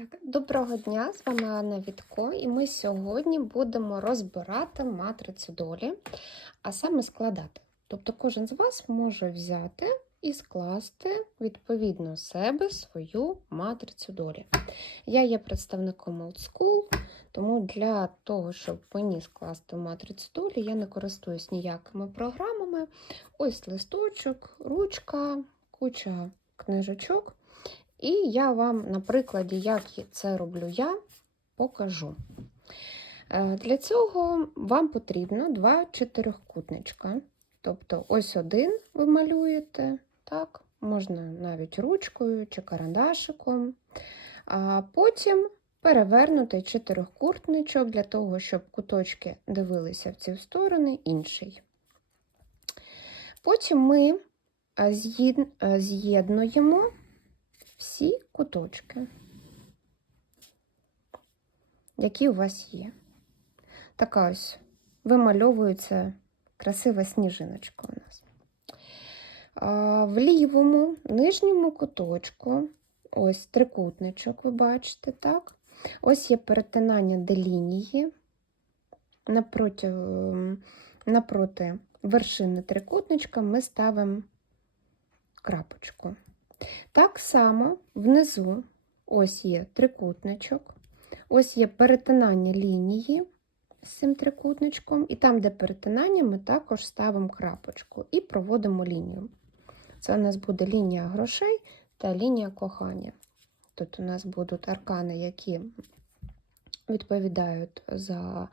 Так, доброго дня, з вами Анна Вітко, і ми сьогодні будемо розбирати матрицю долі, а саме складати. Тобто кожен з вас може взяти і скласти відповідно себе свою матрицю долі. Я є представником Old School, тому для того, щоб мені скласти матрицю долі, я не користуюсь ніякими програмами. Ось листочок, ручка, куча книжечок. І я вам на прикладі, як це роблю я, покажу. Е, Для цього вам потрібно два чотирикутничка. Тобто ось один ви малюєте, так, можна навіть ручкою чи карандашиком. А потім перевернути чотирикутничок для того, щоб куточки дивилися в ці сторони, інший. Потім ми е, е, з'єднуємо всі куточки, які у вас є. Така ось вимальовується красива сніжиночка у нас. В лівому нижньому куточку, ось трикутничок, ви бачите, так? Ось є перетинання де лінії напроти, ем, напроти вершини трикутничка ми ставимо крапочку. Так само внизу ось є трикутничок, ось є перетинання лінії з цим трикутничком, і там, де перетинання, ми також ставимо крапочку і проводимо лінію. Це у нас буде лінія грошей та лінія кохання. Тут у нас будуть аркани, які відповідають за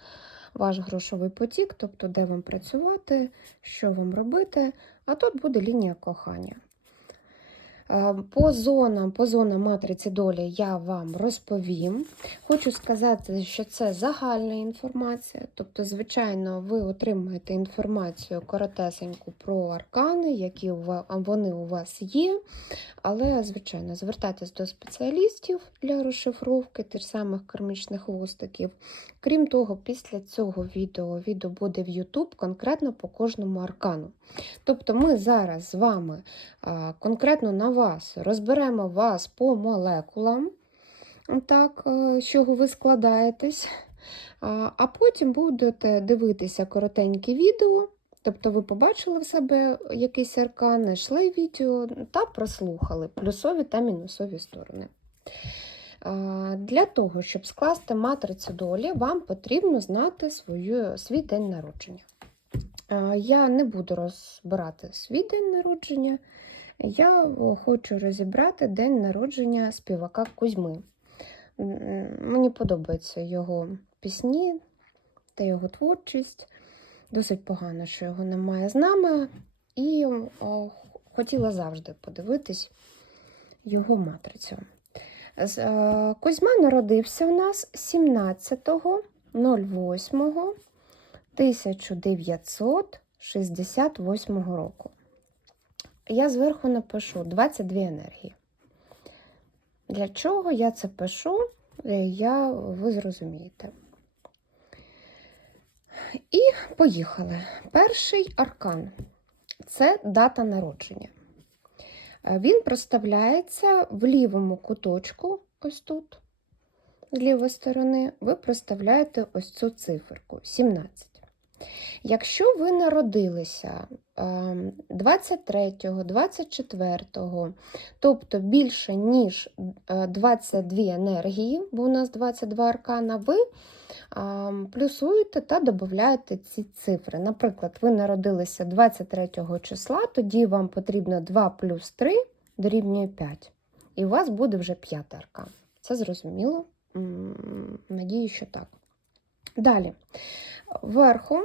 ваш грошовий потік, тобто де вам працювати, що вам робити, а тут буде лінія кохання. Е, По зонам, по зонам матриці долі я вам розповім. Хочу сказати, що це загальна інформація. Тобто, звичайно, ви отримуєте інформацію коротесеньку про аркани, які вони у вас є. Але, звичайно, звертайтесь до спеціалістів для розшифровки тих самих кармічних хвостиків. Крім того, після цього відео відео буде в YouTube конкретно по кожному аркану. Тобто, ми зараз з вами конкретно на вас розберемо вас по молекулам, так, з чого ви складаєтесь. А, потім будете дивитися коротеньке відео. Тобто ви побачили в себе якийсь аркан, знайшли відео та прослухали плюсові та мінусові сторони. Для того, щоб скласти матрицю долі, вам потрібно знати свою, свій день народження. Я не буду розбирати свій день народження. Я хочу розібрати день народження співака Кузьми. Мені подобаються його пісні та його творчість. Досить погано, що його немає з нами, і о, хотіла завжди подивитись його матрицю. Е, Кузьма народився у нас 17.08.1968 року. Я зверху напишу 22 енергії. Для чого я це пишу, е, я, ви зрозумієте. І поїхали. Перший аркан це дата народження. Е, Він проставляється в лівому куточку, ось тут, з лівої сторони, ви проставляєте ось цю циферку 17. Якщо ви народилися 23, 24, тобто більше, ніж е, 22 енергії, бо у нас 22 аркана, ви плюсуєте та додаєте ці цифри. Наприклад, ви народилися 23 числа, тоді вам потрібно 2 плюс 3 дорівнює 5. І у вас буде вже п'ятий аркан. Це зрозуміло? Надію, що так. Далі. Вверху,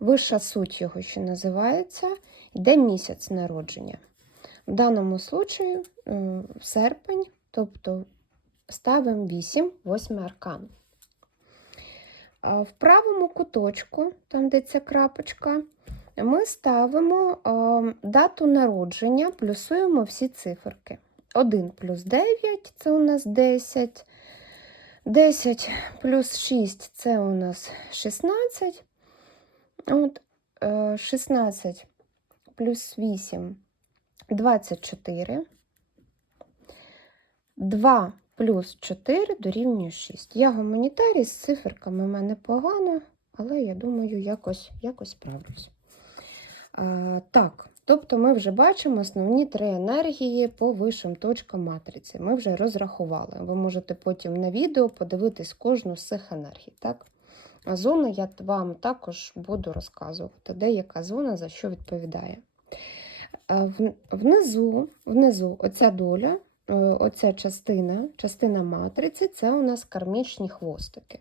вища суть його, що називається, йде місяць народження. В даному случаю м, серпень, тобто ставимо 8, 8 аркан. В правому куточку, там де ця крапочка, ми ставимо дату народження, плюсуємо всі циферки. 1 плюс 9 це у нас 10. 10 плюс 6 це у нас 16. От, е, 16 плюс 8 24. 2 плюс 4 дорівнює 6. Я гуманітарій, з циферками в мене погано, але я думаю, якось, якось справлюсь. А, так, тобто ми вже бачимо основні три енергії по вищим точкам матриці. Ми вже розрахували. Ви можете потім на відео подивитись кожну з цих енергій. Так? А зони я вам також буду розказувати, де яка зона за що відповідає. Внизу, внизу оця доля, е, оця частина, частина матриці це у нас кармічні хвостики.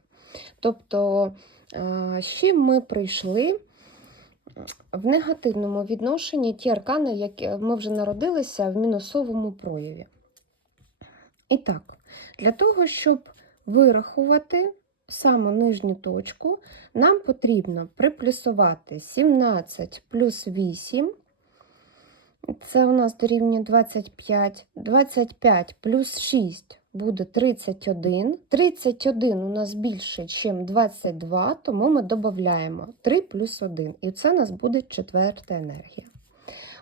Тобто, е, чим ми прийшли в негативному відношенні ті аркани, які ми вже народилися в мінусовому прояві. І так, для того, щоб вирахувати саму нижню точку, нам потрібно приплюсувати 17 плюс 8. Це у нас дорівнює 25. 25 плюс 6 буде 31. 31 у нас більше, ніж 22, тому ми додаємо 3 плюс 1. І це у нас буде четверта енергія.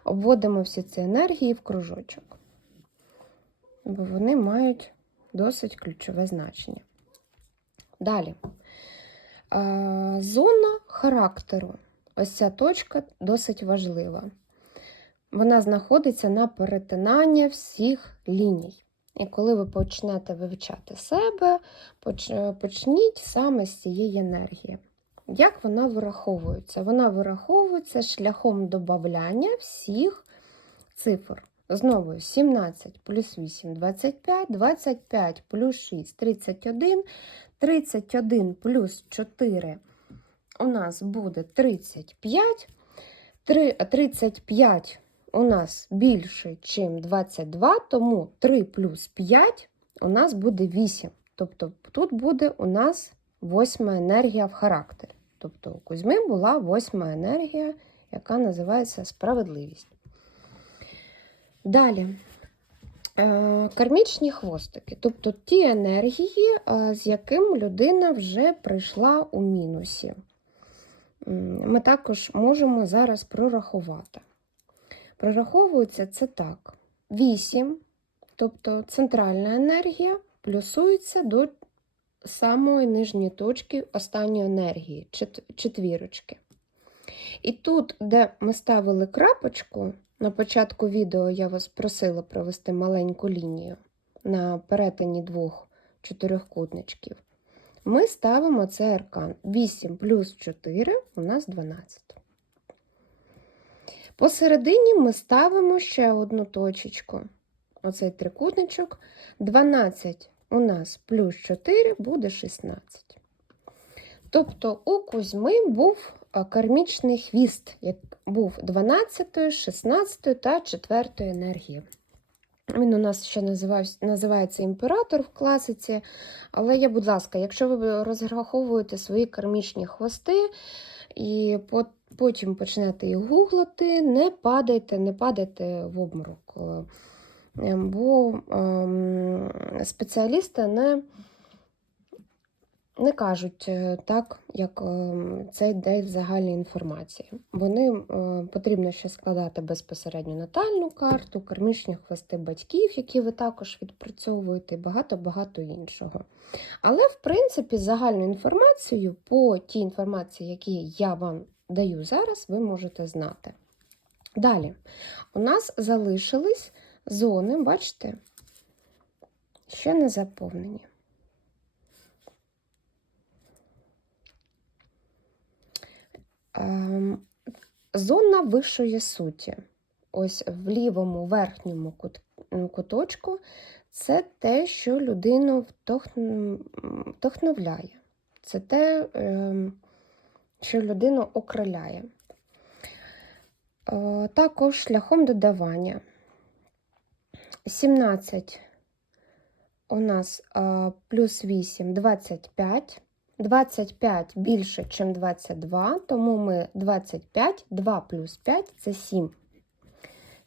Обводимо всі ці енергії в кружочок, бо вони мають досить ключове значення. Далі. Зона характеру. Ось ця точка досить важлива. Вона знаходиться на перетинанні всіх ліній. І коли ви почнете вивчати себе, почніть саме з цієї енергії. Як вона вираховується? Вона вираховується шляхом додавання всіх цифр. Знову 17 плюс 8 25, 25 плюс 6 31, 31 плюс 4 у нас буде 35. Три- 35 у нас більше, ніж 22, тому 3 плюс 5 у нас буде 8. Тобто тут буде у нас восьма енергія в характері. Тобто у Кузьми була восьма енергія, яка називається справедливість. Далі. Е, Кармічні хвостики, тобто ті енергії, е, з яким людина вже прийшла у мінусі. Ми також можемо зараз прорахувати. Прораховується це так: 8, тобто центральна енергія, плюсується до самої нижньої точки останньої енергії, четвірочки. І тут, де ми ставили крапочку, на початку відео я вас просила провести маленьку лінію на перетині двох чотирьохкутничків. Ми ставимо цей аркан. 8 плюс 4 у нас 12. Посередині ми ставимо ще одну точечку. Оцей трикутничок. 12 у нас плюс 4 буде 16. Тобто у Кузьми був кармічний хвіст, як був 12, 16 та 4 енергії. Він у нас ще називався, називається імператор в класиці. Але я, будь ласка, якщо ви розраховуєте свої кармічні хвости і потім почнете їх гуглити, не падайте, не падайте в обморок. Е, Бо ем, спеціалісти не, не кажуть е, так, як ем, це йде в загальній інформації. Вони е, потрібно ще складати безпосередньо натальну карту, кармічні хвости батьків, які ви також відпрацьовуєте, і багато-багато іншого. Але, в принципі, загальну інформацію по тій інформації, які я вам даю зараз, ви можете знати. Далі, у нас залишились зони, бачите, ще не заповнені. Зона вищої суті. Ось в лівому верхньому кут- куточку це те, що людину втохн- м, вдохновляє. Це те, ем, що людину окриляє. Е, Також шляхом додавання. 17 у нас плюс 8 25. 25 більше, ніж 22, тому ми 25, 2 плюс 5 це 7.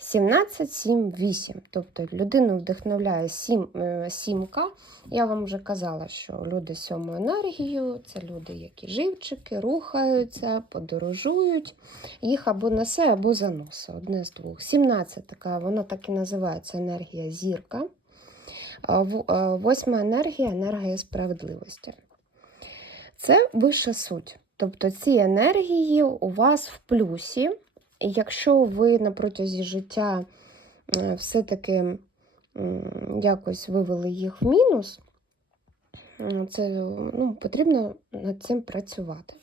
17, 7, 8. Тобто людину вдохновляє 7, е, сімка. Я вам вже казала, що люди з сьомою енергією це люди, які живчики, рухаються, подорожують. Їх або несе, або заносить. Одне з двох. 17 така, вона так і називається енергія зірка. А, Восьма енергія енергія справедливості. Це вища суть. Тобто ці енергії у вас в плюсі. Якщо ви на протязі життя все-таки якось вивели їх в мінус, це ну, потрібно над цим працювати.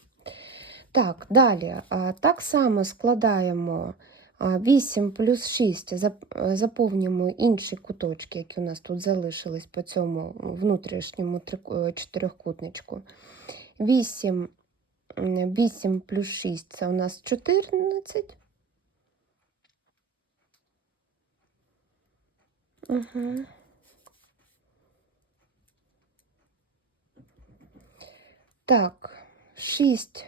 Так, далі. Так само складаємо 8 плюс 6, е, заповнюємо інші куточки, які у нас тут залишились по цьому внутрішньому е, чотирьохкутничку. 8, м, 8 плюс 6 це у нас 14. Угу. Так, 6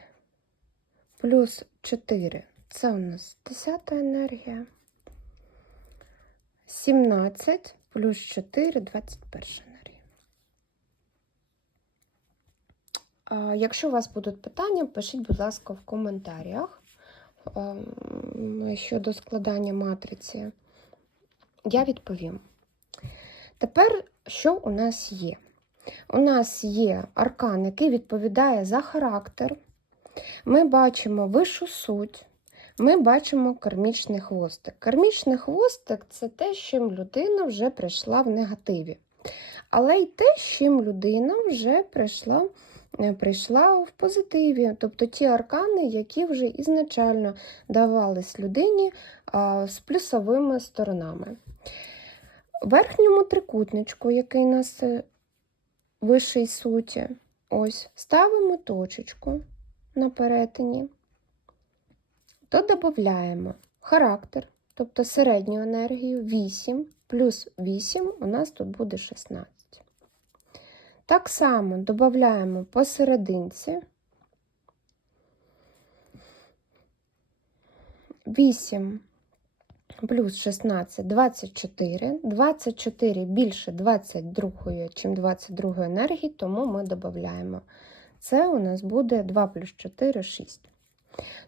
плюс 4 це у нас 10 енергія. 17 плюс 4 21 енергія. А, Якщо у вас будуть питання, пишіть, будь ласка, в коментарях ем, щодо складання матриці. Я відповім. Тепер, що у нас є? У нас є аркан, який відповідає за характер. Ми бачимо вищу суть, ми бачимо кармічний хвостик. Кармічний хвостик це те, з чим людина вже прийшла в негативі. Але й те, з чим людина вже прийшла, прийшла в позитиві. Тобто ті аркани, які вже ізначально давались людині з плюсовими сторонами. Верхньому трикутничку, який у нас е, вищий суті, ось ставимо точечку на перетині, то додаємо характер, тобто середню енергію 8 плюс 8 у нас тут буде 16. Так само додаємо посерединці 8 плюс 16 24. 24 більше 22, чим 22 енергії, тому ми додаємо. Це у нас буде 2 плюс 4 6.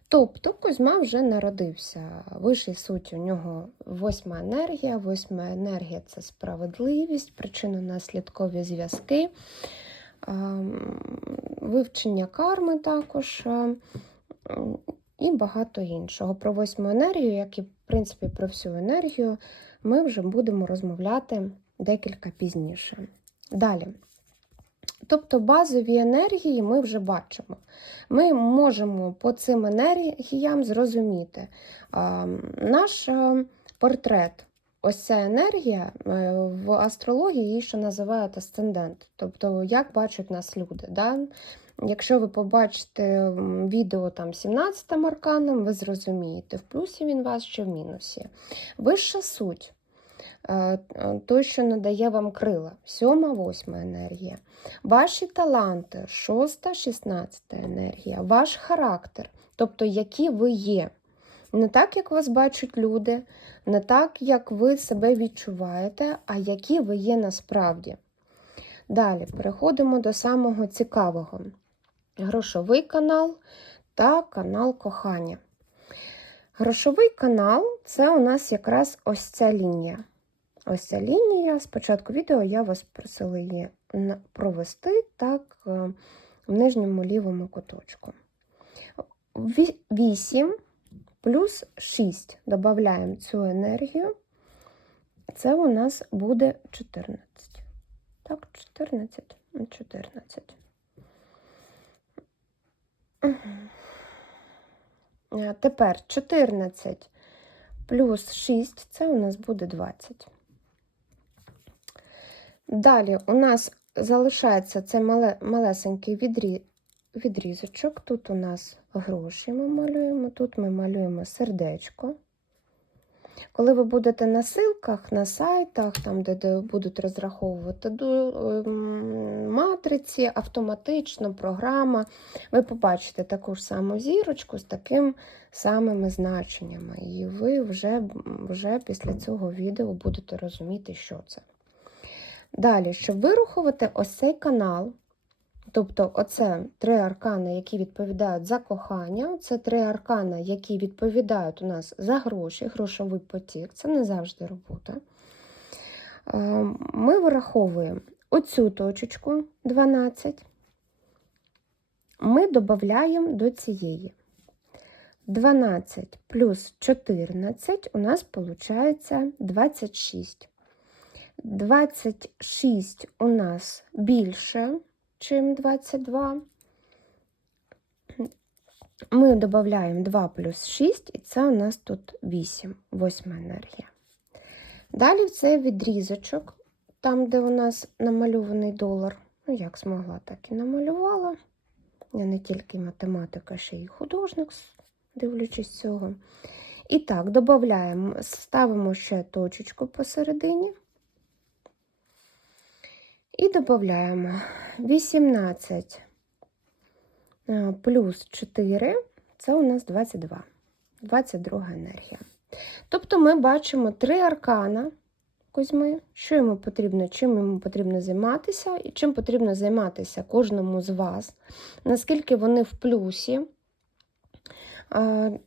Тобто Кузьма вже народився. Вищий суть у нього восьма енергія. Восьма енергія це справедливість, причинно-наслідкові зв'язки, ем, вивчення карми також е, і багато іншого. Про восьму енергію, як і в принципі про всю енергію, ми вже будемо розмовляти декілька пізніше. Далі. Тобто базові енергії ми вже бачимо. Ми можемо по цим енергіям зрозуміти наш портрет. Ось ця енергія е, в астрології її називають асцендент, тобто як бачать нас люди. Да? Якщо ви побачите відео там 17 арканом, ви зрозумієте, в плюсі він вас чи в мінусі. Вища суть. Е, е, Той, що надає вам крила, сьома, восьма енергія. Ваші таланти, шоста, шістнадцята енергія, ваш характер, тобто які ви є. Не так, як вас бачать люди, не так, як ви себе відчуваєте, а які ви є насправді. Далі переходимо до самого цікавого: грошовий канал та канал кохання. Грошовий канал це у нас якраз ось ця лінія. Ось ця лінія. Спочатку відео я вас просила її провести так е, в нижньому лівому куточку. 8 плюс 6 додаємо цю енергію. Це у нас буде 14. Так, 14. 14. Е, Тепер 14 плюс 6 це у нас буде 20. Далі у нас залишається це мале, малесенький відрі, відрізочок. Тут у нас гроші ми малюємо, тут ми малюємо сердечко. Коли ви будете на силках, на сайтах, там, де, де будуть розраховувати ем, матриці, автоматично програма, ви побачите таку ж саму зірочку з таким самими значеннями. І ви вже, вже після цього відео будете розуміти, що це. Далі, щоб вирахувати ось цей канал, тобто оце три аркани, які відповідають за кохання, це три аркани, які відповідають у нас за гроші, грошовий потік, це не завжди робота. Е, Ми вираховуємо оцю точечку 12. Ми додаємо до цієї. 12 плюс 14 у нас виходить 26. 26 у нас більше, ніж 22. Ми додаємо 2 плюс 6, і це у нас тут 8, восьма енергія. Далі в цей відрізочок, там, де у нас намальований долар, ну, як змогла, так і намалювала. Я не тільки математика, ще й художник, дивлячись цього. І так, додаємо, ставимо ще точечку посередині. І додаємо 18 е, плюс 4 це у нас 22. 22 енергія. Тобто ми бачимо три аркана Кузьми, що йому потрібно, чим йому потрібно займатися, і чим потрібно займатися кожному з вас, наскільки вони в плюсі,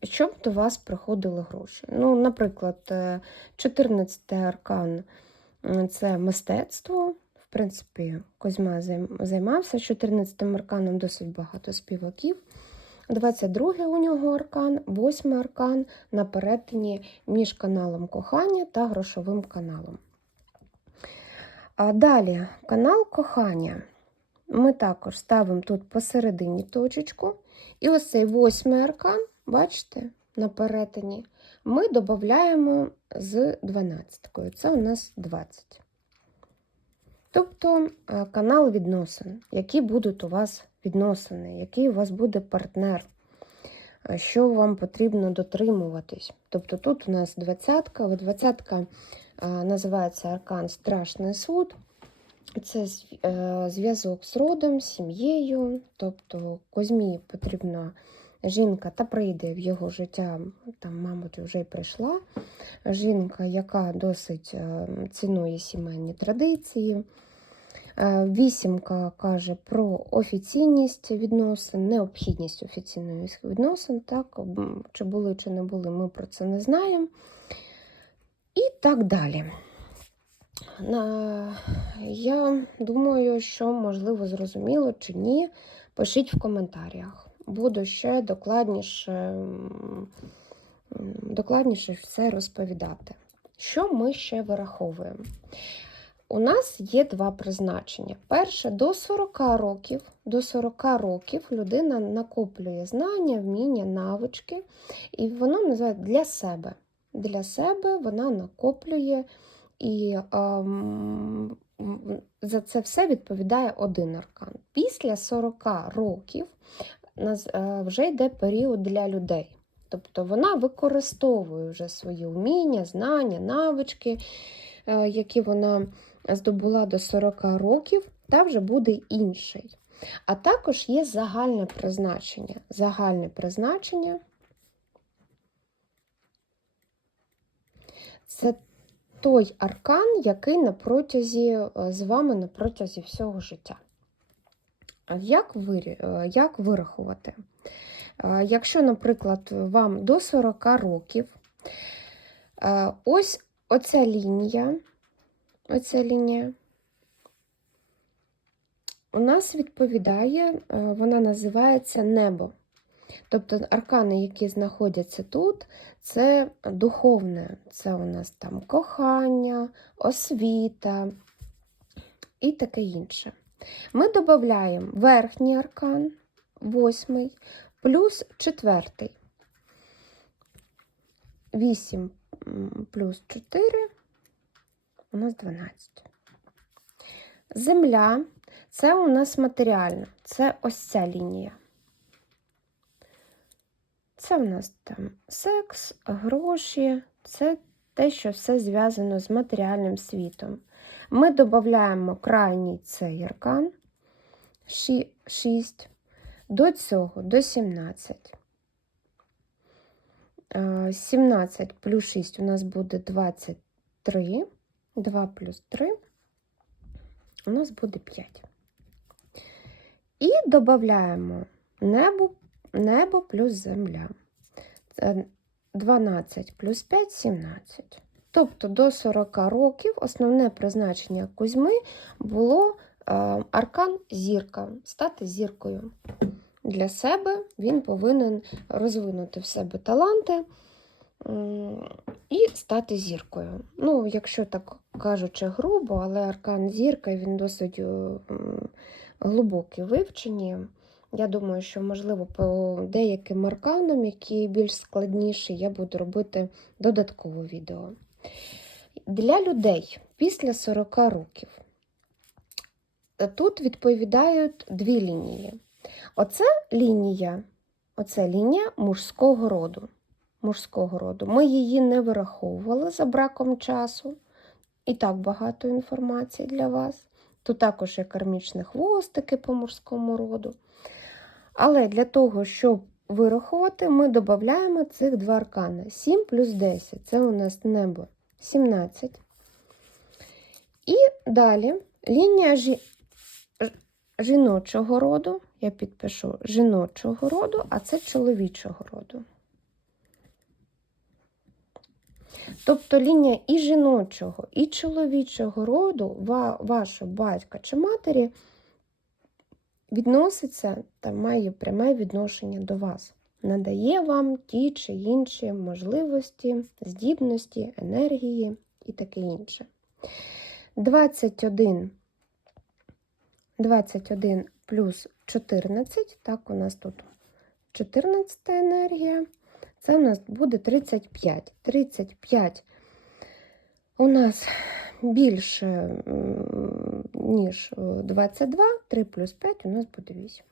щоб до вас приходили гроші. Ну, Наприклад, 14 аркан це мистецтво. В принципі, Козьма займався 14-м арканом досить багато співаків. 22-й у нього аркан, 8 аркан на перетині між каналом кохання та грошовим каналом. А далі канал кохання. Ми також ставимо тут посередині точечку. І ось цей восьмий аркан, бачите, на перетині, ми додаємо з 12. Це у нас 20. Тобто е, канал відносин, які будуть у вас відносини, який у вас буде партнер, е, що вам потрібно дотримуватись. Тобто тут у нас двадцятка, двадцятка е, називається Аркан Страшний суд. Це зв'язок з родом, сім'єю. Тобто Козьмі потрібна жінка та прийде в його життя, там, мабуть, вже й прийшла. Жінка, яка досить е, цінує сімейні традиції. Е, Вісімка каже про офіційність відносин, необхідність офіційних відносин. Так, чи були, чи не були, ми про це не знаємо. І так далі. Я думаю, що можливо зрозуміло чи ні. Пишіть в коментарях. Буду ще докладніше, докладніше все розповідати. Що ми ще вираховуємо? У нас є два призначення. Перше, до 40 років, до 40 років людина накоплює знання, вміння, навички, і воно називається для себе. Для себе вона накоплює і ем, за це все відповідає один аркан. Після 40 років вже йде період для людей. Тобто вона використовує вже свої вміння, знання, навички, е, які вона здобула до 40 років, та вже буде інший. А також є загальне призначення. Загальне призначення це той аркан, який на протязі, е, з вами на протязі всього життя. А Як, вирі- е, як вирахувати? Е, Якщо, наприклад, вам до 40 років, е, ось оця лінія, оця лінія у нас відповідає, е, вона називається небо. Тобто аркани, які знаходяться тут, це духовне, це у нас там кохання, освіта і таке інше. Ми додаємо верхній аркан, восьмий, плюс четвертий. 8 плюс 4 у нас 12. Земля це у нас матеріальна, це ось ця лінія. Це в нас там секс, гроші, це те, що все зв'язано з матеріальним світом. Ми додаємо крайній цей аркан 6, до цього до 17. Е, 17 плюс 6 у нас буде 23. 2 плюс 3 у нас буде 5. І додаємо небо, небо плюс земля. Це 12 плюс 5 17. Тобто до 40 років основне призначення Кузьми було е, аркан зірка, стати зіркою. Для себе він повинен розвинути в себе таланти і стати зіркою. Ну, якщо так кажучи грубо, але аркан зірка він досить е, глибокий в. Я думаю, що, можливо, по деяким арканам, які більш складніші, я буду робити додаткове відео. Для людей після 40 років тут відповідають дві лінії. Оце лінія, оце лінія мужського роду. Мужського роду. Ми її не вираховували за браком часу. І так багато інформації для вас. Тут також є кармічні хвостики по мужському роду. Але для того, щоб вирахувати, ми додаємо цих два аркани. 7 плюс 10 це у нас небо 17. І далі лінія жі... жіночого роду, я підпишу жіночого роду, а це чоловічого роду. Тобто лінія і жіночого, і чоловічого роду ва- вашого батька чи матері відноситься та має пряме відношення до вас, надає вам ті чи інші можливості, здібності, енергії і таке інше. 21, 21 плюс 14, так, у нас тут 14 енергія, це у нас буде 35. 35 у нас більше, ніж е, 22, 3 плюс 5 у нас буде 8.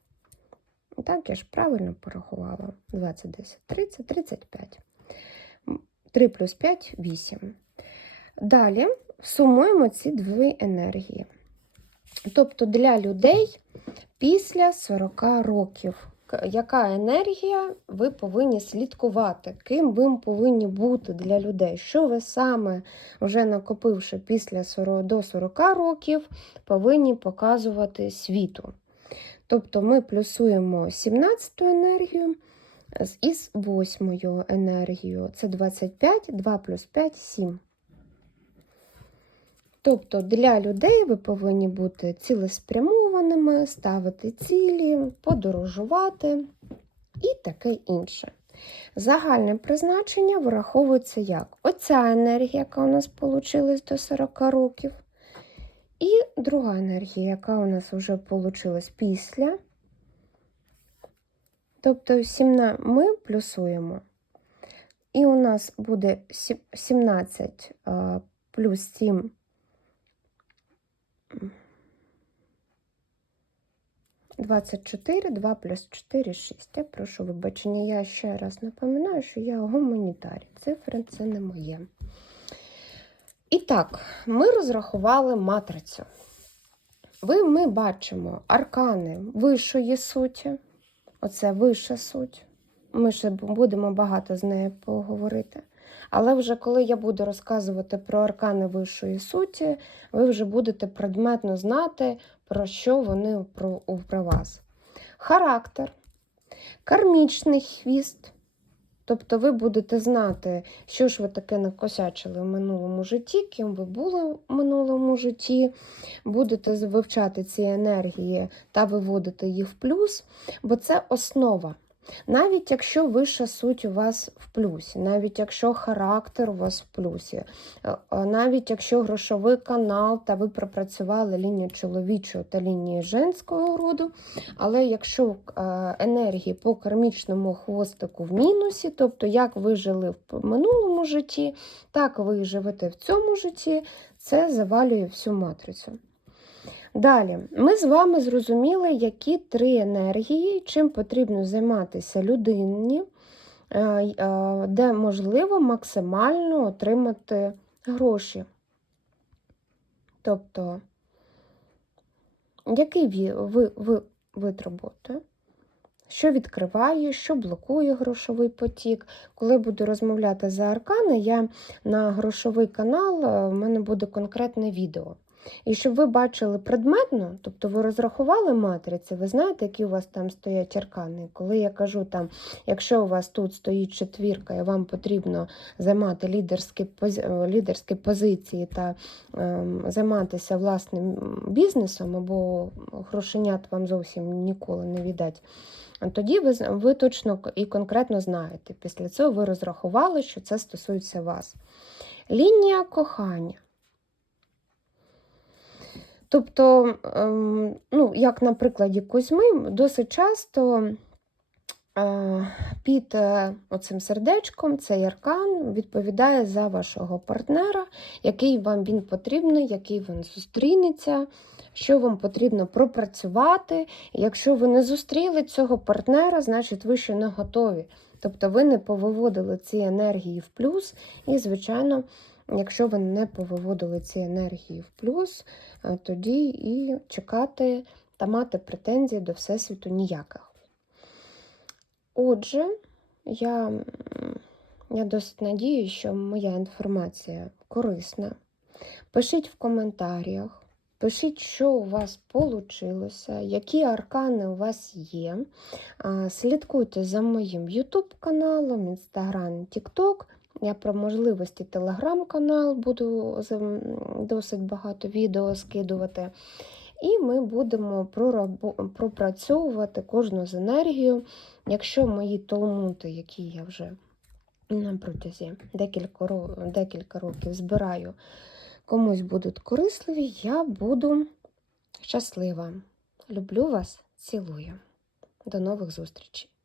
Так, я ж правильно порахувала. 20, 10, 30, 35. 3 плюс 5 8. Далі сумуємо ці дві енергії. Тобто для людей після 40 років. Яка енергія ви повинні слідкувати, ким ви повинні бути для людей? Що ви саме, вже накопивши після 40, до 40 років, повинні показувати світу? Тобто ми плюсуємо 17-ту енергію із 8 енергією. Це 25, 2 плюс 5 7. Тобто для людей ви повинні бути цілеспрямованими, ставити цілі, подорожувати і таке інше. Загальне призначення враховується як оця енергія, яка у нас вийшла до 40 років, і друга енергія, яка у нас вже вийшла після. Тобто 17 ми плюсуємо. І у нас буде 17 плюс 7 24, 2 плюс 4, 6. Я прошу вибачення. Я ще раз напоминаю, що я гуманітарій. Цифри це не моє. І так, ми розрахували матрицю. Ви, ми бачимо аркани вищої суті. Оце вища суть. Ми ще будемо багато з нею поговорити. Але вже коли я буду розказувати про аркани вищої суті, ви вже будете предметно знати, про що вони про, про вас. Характер, кармічний хвіст. Тобто ви будете знати, що ж ви таке накосячили в минулому житті, ким ви були в минулому житті, будете вивчати ці енергії та виводити їх в плюс, бо це основа. Навіть якщо вища суть у вас в плюсі, навіть якщо характер у вас в плюсі, е, е, навіть якщо грошовий канал та ви пропрацювали лінію чоловічого та лінію женського роду, але якщо е, енергії по кармічному хвостику в мінусі, тобто як ви жили в минулому житті, так ви живете в цьому житті, це завалює всю матрицю. Далі, ми з вами зрозуміли, які три енергії, чим потрібно займатися людині, е, е, де можливо максимально отримати гроші. Тобто, який ви, ви, вид роботи? Що відкриває, що блокує грошовий потік. Коли буду розмовляти за аркани, я на грошовий канал, е, в мене буде конкретне відео. І щоб ви бачили предметно, тобто ви розрахували матриці, ви знаєте, які у вас там стоять аркани. Коли я кажу, там, якщо у вас тут стоїть четвірка, і вам потрібно займати лідерські, е, лідерські позиції та ем, займатися власним бізнесом, або грошенят вам зовсім ніколи не віддать. Тоді ви, ви точно і конкретно знаєте. Після цього ви розрахували, що це стосується вас. Лінія кохання. Тобто, ем, ну, як на прикладі Кузьми, досить часто е, під е, оцим сердечком цей аркан відповідає за вашого партнера, який вам він потрібний, який він зустрінеться, що вам потрібно пропрацювати. Якщо ви не зустріли цього партнера, значить ви ще не готові. Тобто ви не повиводили ці енергії в плюс, і, звичайно, якщо ви не повиводили ці енергії в плюс, е, тоді і чекати та мати претензій до Всесвіту ніяких. Отже, я, я досить надіюсь, що моя інформація корисна. Пишіть в коментарях, пишіть, що у вас вийшло, які аркани у вас є. Слідкуйте за моїм YouTube каналом, Instagram, TikTok. Я про можливості телеграм-канал буду досить багато відео скидувати. І ми будемо пропрацьовувати кожну з енергію. Якщо мої толмути, які я вже на протязі декілька, декілька років збираю, комусь будуть корисливі, я буду щаслива. Люблю вас, цілую. До нових зустрічей!